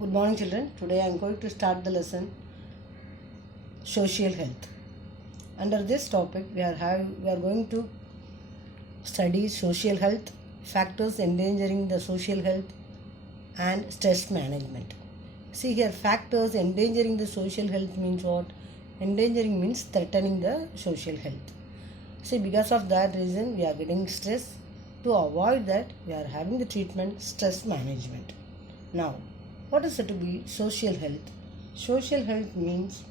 Good morning, children. Today I am going to start the lesson social health. Under this topic, we are going to study social health, factors endangering the social health, and stress management. See here, factors endangering the social health means what? Endangering means threatening the social health. See, because of that reason, we are getting stress. To avoid that, we are having the treatment stress management. Now, what is it to be social health? Social health means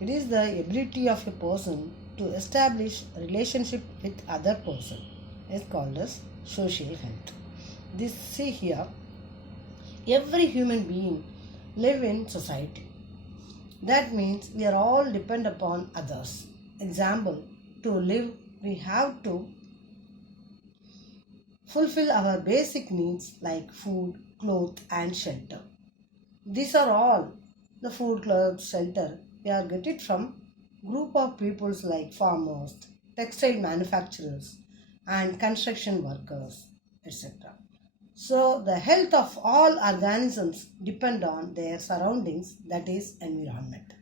it is the ability of a person to establish a relationship with other person. Is called as social health. This see here, every human being live in society. That means we are all depend upon others. Example, to live we have to fulfill our basic needs like food, clothes and shelter. These are all the food, clothes, shelter we are get it from group of peoples like farmers, textile manufacturers and construction workers, etc. So the health of all organisms depend on their surroundings, that is environment.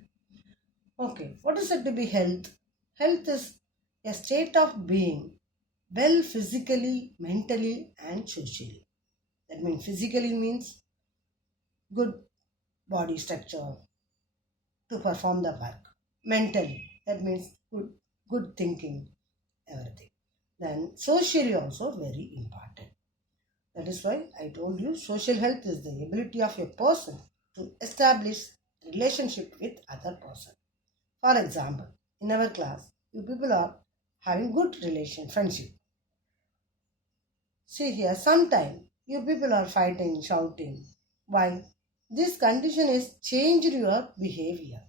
Okay, what is it to be health? Health is a state of being well physically, mentally and socially. That means physically means good body structure to perform the work. Mentally, that means good thinking, everything. Then socially also very important. That is why I told you social health is the ability of a person to establish relationship with other person. For example, in our class, you people are having good relation, friendship. See here, sometime you people are fighting, shouting. Why? This condition is changed your behavior.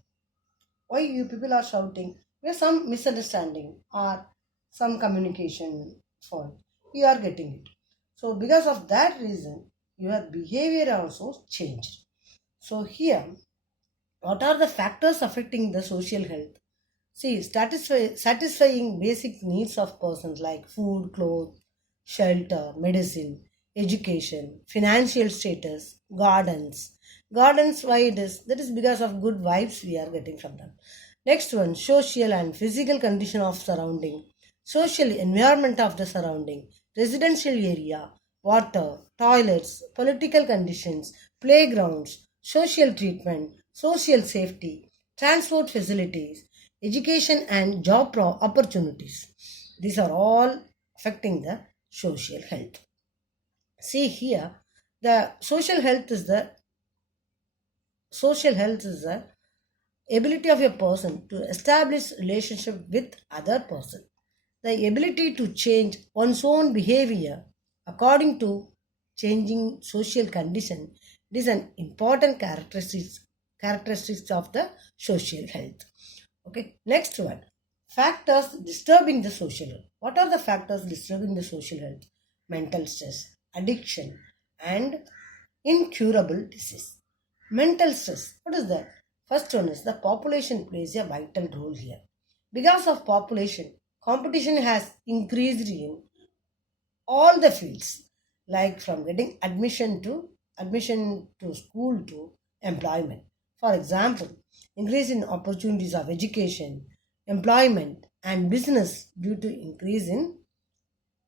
Why you people are shouting? There's some misunderstanding or some communication fault. You are getting it. So because of that reason, your behavior also changed. So here, what are the factors affecting the social health? See, satisfying basic needs of persons like food, clothes, shelter, medicine, education, financial status, gardens. Gardens, why it is? That is because of good vibes we are getting from them. Next one, social and physical condition of surrounding, social environment of the surrounding, residential area, water, toilets, political conditions, playgrounds, social treatment, social safety, transport facilities, education and job opportunities. These are all affecting the social health. See here, the social health is the ability of a person to establish relationship with other person. The ability to change one's own behavior according to changing social condition. It is an important characteristics of the social health. Okay, next one. Factors disturbing the social health. What are the factors disturbing the social health? Mental stress, addiction, and incurable disease. Mental stress. What is that? First one is the population plays a vital role here. Because of population, competition has increased in all the fields, like from getting admission to school to employment. For example, increase in opportunities of education, employment, and business due to increase in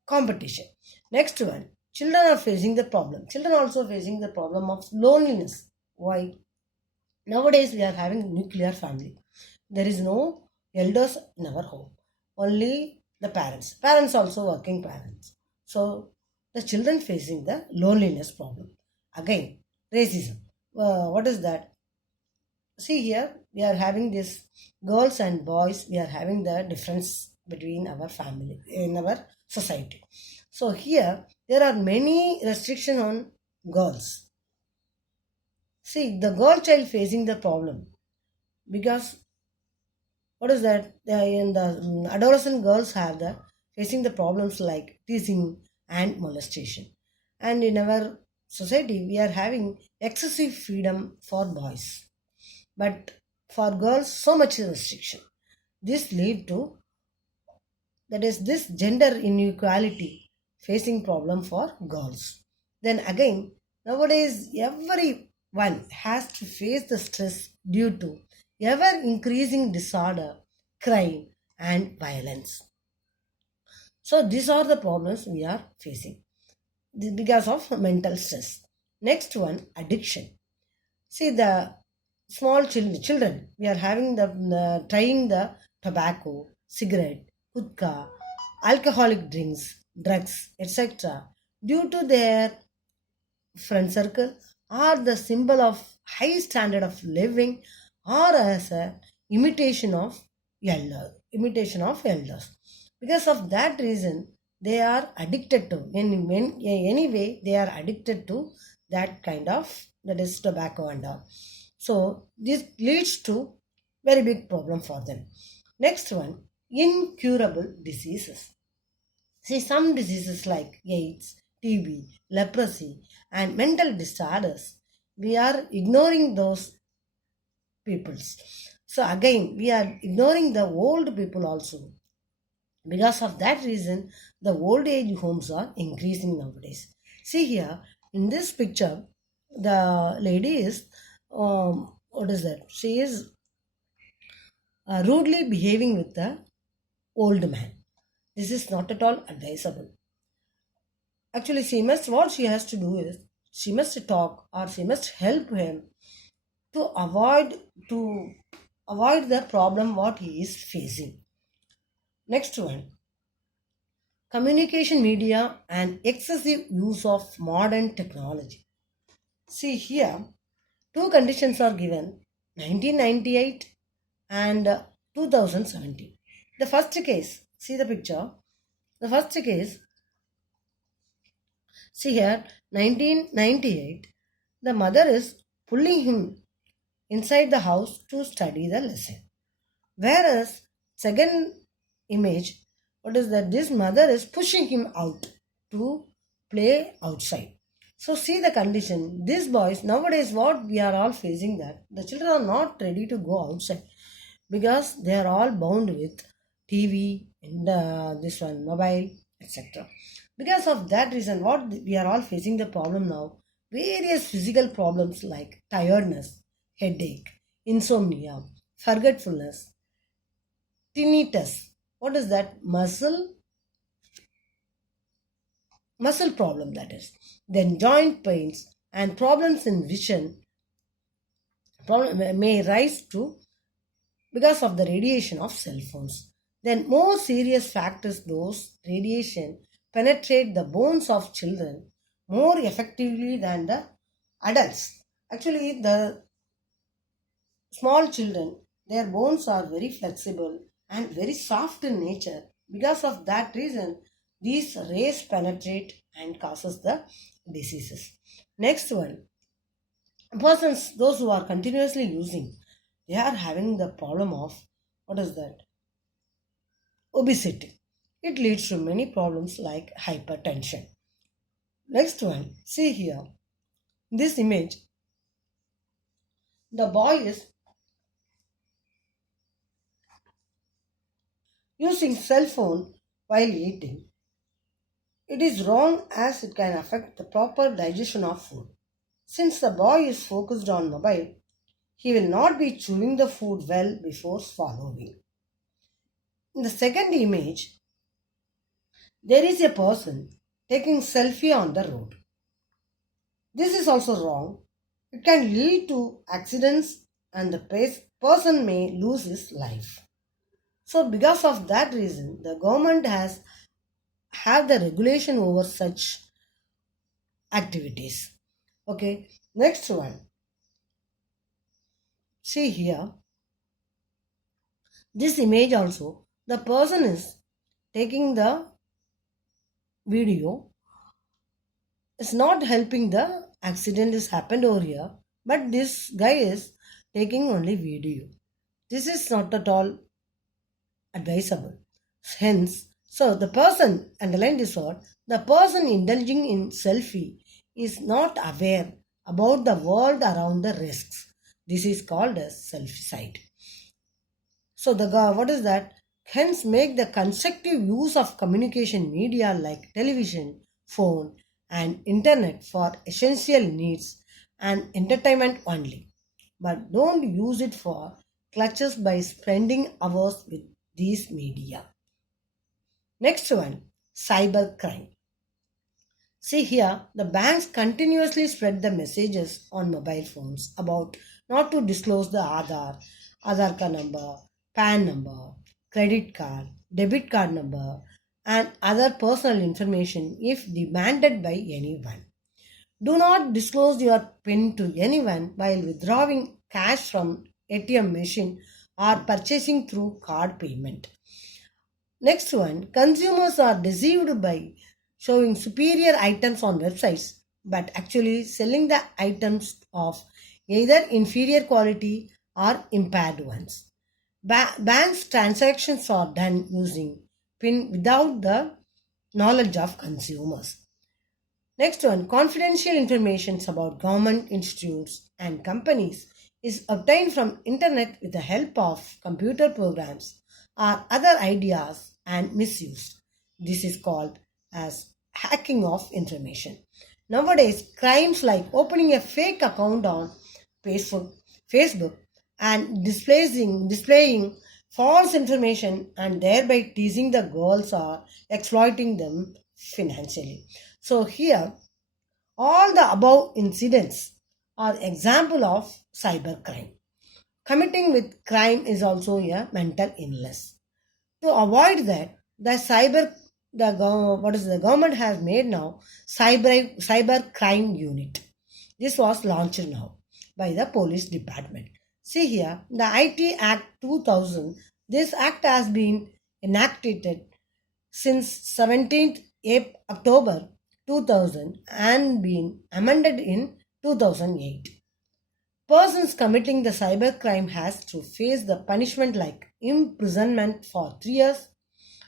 competition. Next one, children are facing the problem. Children are also facing the problem of loneliness. Why? Nowadays we are having nuclear family. There is no elders in our home. Only the parents. Parents also working parents. So the children facing the loneliness problem. Again, racism. What is that? See here, we are having this girls and boys. We are having the difference between our family in our society. So here there are many restrictions on girls. See, the girl child facing the problem because what is that? In the adolescent girls have the facing the problems like teasing and molestation. And in our society, we are having excessive freedom for boys, but for girls, so much restriction. This lead to that is this gender inequality facing problem for girls. Then again, nowadays every one has to face the stress due to ever increasing disorder, crime, and violence. So, these are the problems we are facing because of mental stress. Next one, addiction. See, the children, we are having trying the tobacco, cigarette, hookah, alcoholic drinks, drugs, etc. due to their friend circle are the symbol of high standard of living or as a imitation of elders. Because of that reason they are addicted to in any way they are addicted to that kind of, that is tobacco and all. So this leads to very big problem for them. Next one, incurable diseases. See, some diseases like AIDS, TB, leprosy, and mental disorders, we are ignoring those peoples. So, again, we are ignoring the old people also. Because of that reason, the old age homes are increasing nowadays. See here, in this picture, the lady is, what is that? She is rudely behaving with the old man. This is not at all advisable. Actually, what she has to do is she must talk or she must help him to to avoid the problem what he is facing. Next one, communication media and excessive use of modern technology. See here, two conditions are given: 1998 and 2017. The first case, see the picture. The first case, see here, 1998, the mother is pulling him inside the house to study the lesson. Whereas, second image, what is that? This mother is pushing him out to play outside. So see the condition. These boys nowadays, what we are all facing, that the children are not ready to go outside because they are all bound with TV and this one mobile, etc. Because of that reason, what we are all facing the problem now, various physical problems like tiredness, headache, insomnia, forgetfulness, tinnitus. What is that? Muscle problem, that is. Then joint pains and problems in vision may rise to because of the radiation of cell phones. Then more serious factors, those radiation penetrate the bones of children more effectively than the adults. Actually, the small children, their bones are very flexible and very soft in nature. Because of that reason, these rays penetrate and causes the diseases. Next one, persons, those who are continuously using, they are having the problem of, what is that? Obesity. It leads to many problems like hypertension. Next one, see here, this image, the boy is using cell phone while eating. It is wrong as it can affect the proper digestion of food. Since the boy is focused on mobile, he will not be chewing the food well before swallowing. In the second image, there is a person taking selfie on the road. This is also wrong. It can lead to accidents and the person may lose his life. So because of that reason, the government has have the regulation over such activities. Okay, next one. See here, this image also, the person is taking the video. It's not helping the accident is happened over here, but this guy is taking only video. This is not at all advisable. Hence, so the person, underline this word, the person indulging in selfie is not aware about the world around the risks. This is called as self-side. So the what is that? Hence make the constructive use of communication media like television, phone and internet for essential needs and entertainment only. But don't use it for clutches by spending hours with these media. Next one, cybercrime. See here, the banks continuously spread the messages on mobile phones about not to disclose the Aadhaar card number, PAN number, credit card, debit card number, and other personal information if demanded by anyone. Do not disclose your PIN to anyone while withdrawing cash from ATM machine or purchasing through card payment. Next one, consumers are deceived by showing superior items on websites but actually selling the items of either inferior quality or impaired ones. Banks transactions are done using PIN without the knowledge of consumers. Next one, confidential information about government institutes and companies is obtained from internet with the help of computer programs or other ideas and misused. This is called as hacking of information. Nowadays, crimes like opening a fake account on Facebook and displaying false information and thereby teasing the girls or exploiting them financially. So here, all the above incidents are example of cybercrime. Committing with crime is also a mental illness. To avoid that, the government has made now cyber crime unit. This was launched now by the police department. See here, the IT Act 2000. This act has been enacted since 17th October 2000 and been amended in 2008. Persons committing the cybercrime has to face the punishment like imprisonment for 3 years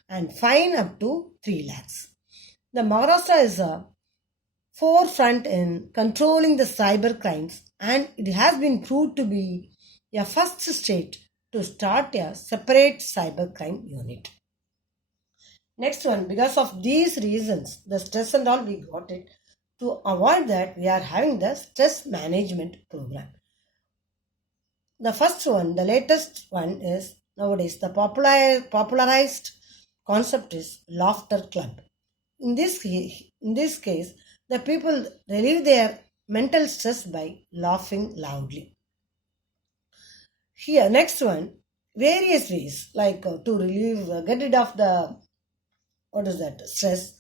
and fine up to 3 lakhs. The Maharashtra is a forefront in controlling the cyber crimes and it has been proved to be a first state to start a separate cybercrime unit. Next one, because of these reasons, the stress and all we got it. To avoid that, we are having the stress management program. The first one, the latest one is nowadays the popularized concept is laughter club. In this case, the people relieve their mental stress by laughing loudly. Here, next one, various ways like to relieve, get rid of the what is that stress.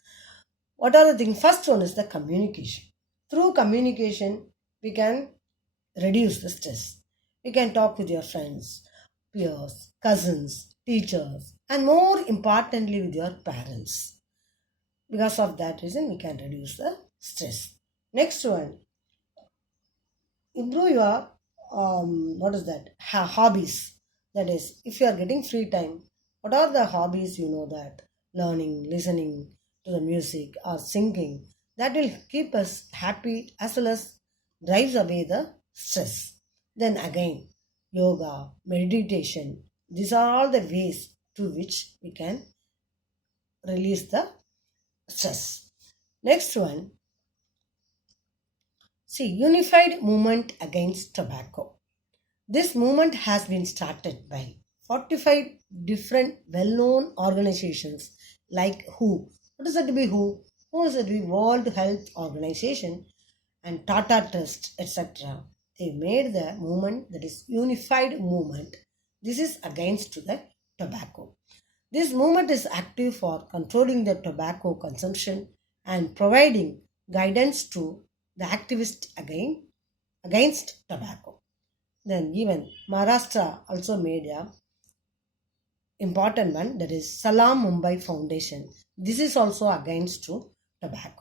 What are the things? First one is the communication. Through communication, we can reduce the stress. You can talk with your friends, peers, cousins, teachers, and more importantly, with your parents. Because of that reason, we can reduce the stress. Next one, improve your what is that hobbies. That is, if you are getting free time, what are the hobbies you know that learning, listening to the music, or singing that will keep us happy as well as drives away the stress. Then again, yoga, meditation, these are all the ways through which we can release the stress. Next one, see, unified movement against tobacco. This movement has been started by 45 different well-known organizations like WHO. What is that to be WHO? WHO is that to be World Health Organization and Tata Trust, etc. They made the movement that is unified movement. This is against the tobacco. This movement is active for controlling the tobacco consumption and providing guidance to the activists against tobacco. Then even Maharashtra also made a important one, that is Salam Mumbai Foundation. This is also against to tobacco.